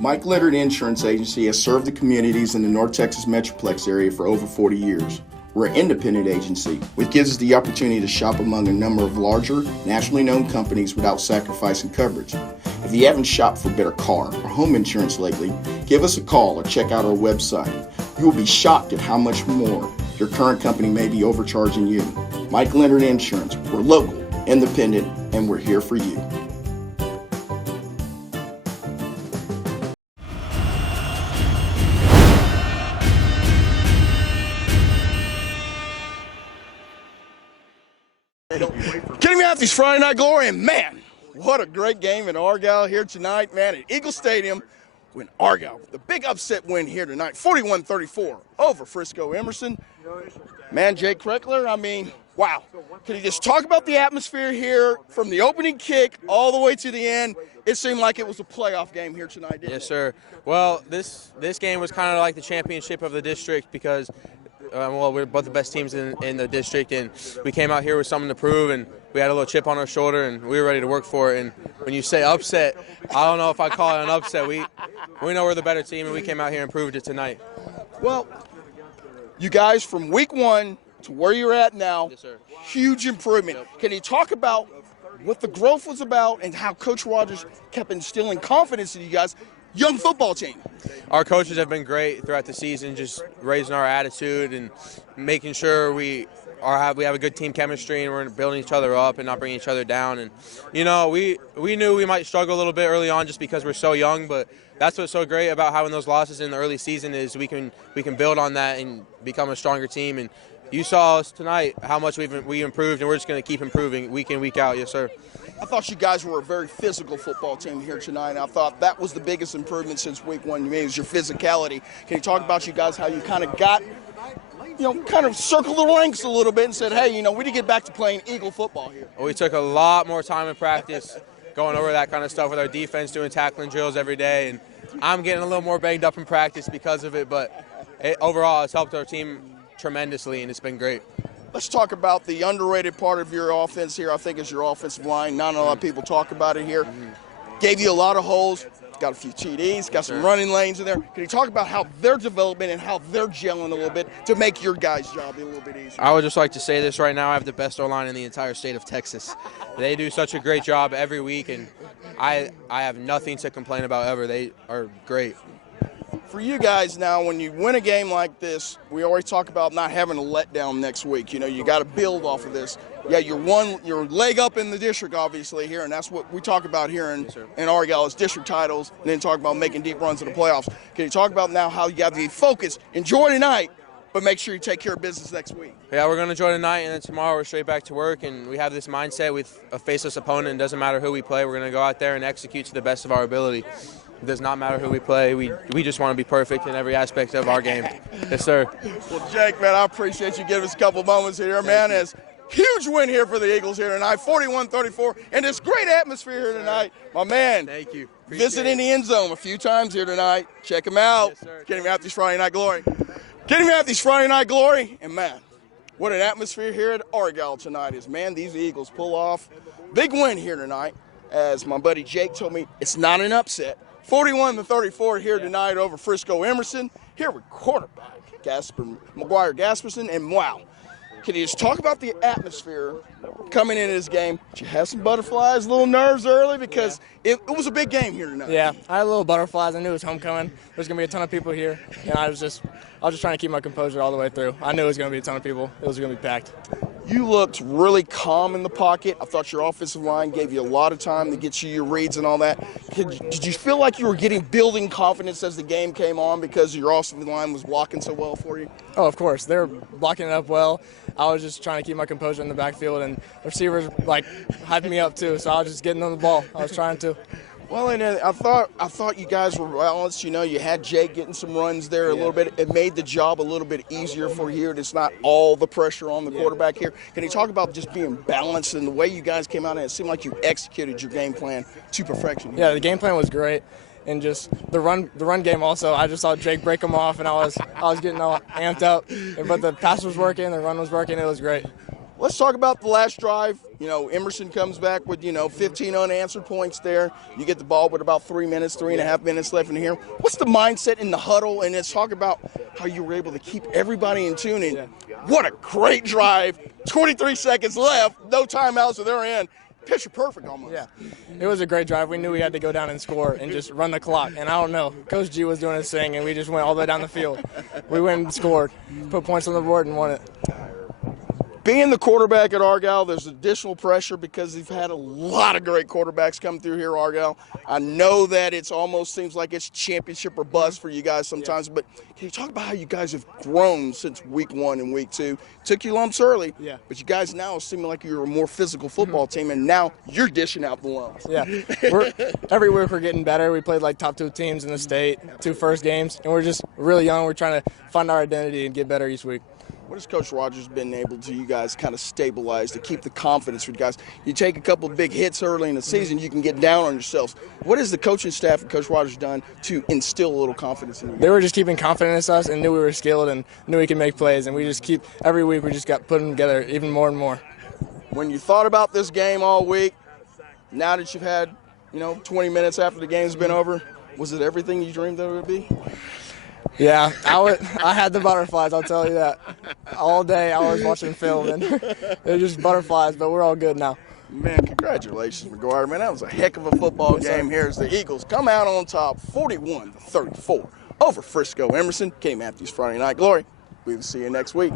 Mike Leonard Insurance Agency has served the communities in the North Texas Metroplex area for over 40 years. We're an independent agency, which gives us the opportunity to shop among a number of larger, nationally known companies without sacrificing coverage. If you haven't shopped for better car or home insurance lately, give us a call or check out our website. You will be shocked at how much more your current company may be overcharging you. Mike Leonard Insurance. We're local, independent, and we're here for you. Kenny Matthews, Friday Night Glory, and man, what a great game in Argyle here tonight, man, at Eagle Stadium. When Argyle, the big upset win here tonight, 41-34 over Frisco Emerson. Man, Jake Krekeler, I mean, wow. Can you just talk about the atmosphere here from the opening kick all the way to the end? It seemed like it was a playoff game here tonight, didn't it? Yes, sir. Well, this game was kind of like the championship of the district because we're both the best teams in the district, and we came out here with something to prove, and we had a little chip on our shoulder, and we were ready to work for it. And when you say upset, I don't know if I call it an upset. We know we're the better team, and we came out here and proved it tonight. Well, you guys, from week one to where you're at now, yes, sir. Huge improvement. Yep. Can you talk about what the growth was about and how Coach Rogers kept instilling confidence in you guys? Young football team. Our coaches have been great throughout the season, just raising our attitude and making sure we have a good team chemistry and we're building each other up and not bringing each other down. And you know, we knew we might struggle a little bit early on just because we're so young, but that's what's so great about having those losses in the early season is we can build on that and become a stronger team. And you saw us tonight how much we improved, and we're just going to keep improving week in, week out. Yes, sir. I thought you guys were a very physical football team here tonight. I thought that was the biggest improvement since week one. You mean is your physicality. Can you talk about you guys, how you kind of got, kind of circled the ranks a little bit and said, hey, we need to get back to playing Eagle football here? Well, we took a lot more time in practice going over that kind of stuff with our defense, doing tackling drills every day. And I'm getting a little more banged up in practice because of it, but overall it's helped our team tremendously, and it's been great. Let's talk about the underrated part of your offense here, I think, is your offensive line. Not a lot of people talk about it here. Gave you a lot of holes, got a few TDs, got some running lanes in there. Can you talk about how their development and how they're gelling a little bit to make your guys' job a little bit easier? I would just like to say this right now. I have the best O-line in the entire state of Texas. They do such a great job every week, and I have nothing to complain about ever. They are great. For you guys now, when you win a game like this, we always talk about not having a letdown next week. You got to build off of this. Yeah, you're leg up in the district, obviously, here, and that's what we talk about here in Argyle is district titles, and then talk about making deep runs to the playoffs. Can you talk about now how you got to be focused, enjoy tonight, but make sure you take care of business next week? Yeah, we're going to enjoy tonight, and then tomorrow we're straight back to work, and we have this mindset with a faceless opponent. It doesn't matter who we play. We're going to go out there and execute to the best of our ability. It does not matter who we play. We just want to be perfect in every aspect of our game. Yes, sir. Well, Jake, man, I appreciate you giving us a couple moments here, man. It's huge win here for the Eagles here tonight, 41-34, and this great atmosphere here tonight. My man, thank you. Visiting the end zone a few times here tonight. Check him out. Yes, sir. Kenny Matthews, Friday Night Glory. Kenny Matthews, Friday Night Glory, and man, what an atmosphere here at Argyle tonight is. Man, these Eagles pull off big win here tonight. As my buddy Jake told me, it's not an upset. 41-34 here tonight over Frisco Emerson. Here with quarterback Maguire Gasperson, and wow, can you just talk about the atmosphere coming into this game? Did you have some butterflies, little nerves early because it was a big game here tonight? Yeah, I had little butterflies. I knew it was homecoming. There's gonna be a ton of people here, and I was just trying to keep my composure all the way through. I knew it was gonna be a ton of people. It was gonna be packed. You looked really calm in the pocket. I thought your offensive line gave you a lot of time to get you your reads and all that. Did you feel like you were building confidence as the game came on because your offensive line was blocking so well for you? Oh, of course. They were blocking it up well. I was just trying to keep my composure in the backfield, and the receivers hyped me up too. So I was just getting on the ball. I was trying to. Well, and I thought you guys were balanced. You had Jake getting some runs there a little bit. It made the job a little bit easier for you. It's not all the pressure on the quarterback here. Can you talk about just being balanced and the way you guys came out, and it seemed like you executed your game plan to perfection? Yeah, the game plan was great, and just the run game also. I just saw Jake break them off, and I was getting all amped up. But the pass was working, the run was working. It was great. Let's talk about the last drive. You know, Emerson comes back with, 15 unanswered points there. You get the ball with about 3 minutes, 3.5 minutes left in here. What's the mindset in the huddle? And let's talk about how you were able to keep everybody in tune. And what a great drive. 23 seconds left, no timeouts, so they're in. Picture perfect almost. Yeah, it was a great drive. We knew we had to go down and score and just run the clock. And I don't know, Coach G was doing his thing, and we just went all the way down the field. We went and scored, put points on the board, and won it. Being the quarterback at Argyle, there's additional pressure because they've had a lot of great quarterbacks come through here, Argyle. I know that it almost seems like it's championship or bust for you guys sometimes, but can you talk about how you guys have grown since week 1 and week 2? Took you lumps early, but you guys now seem like you're a more physical football team, and now you're dishing out the lumps. Yeah, every week we're getting better. We played like top 2 teams in the state, 2 first games, and we're just really young. We're trying to find our identity and get better each week. What has Coach Rogers been able to you guys kind of stabilize to keep the confidence for you guys? You take a couple of big hits early in the season, you can get down on yourselves. What has the coaching staff and Coach Rogers done to instill a little confidence in you guys? They were just keeping confidence in us and knew we were skilled and knew we could make plays. And we just keep, every week we just got put them together even more and more. When you thought about this game all week, now that you've had, 20 minutes after the game's been over, was it everything you dreamed that it would be? Yeah, I had the butterflies, I'll tell you that. All day I was watching film, and they're just butterflies, but we're all good now. Man, congratulations, Maguire. Man, that was a heck of a football game here as the Eagles come out on top 41-34 over Frisco. Emerson, K. Matthews, Friday Night Glory. We will see you next week.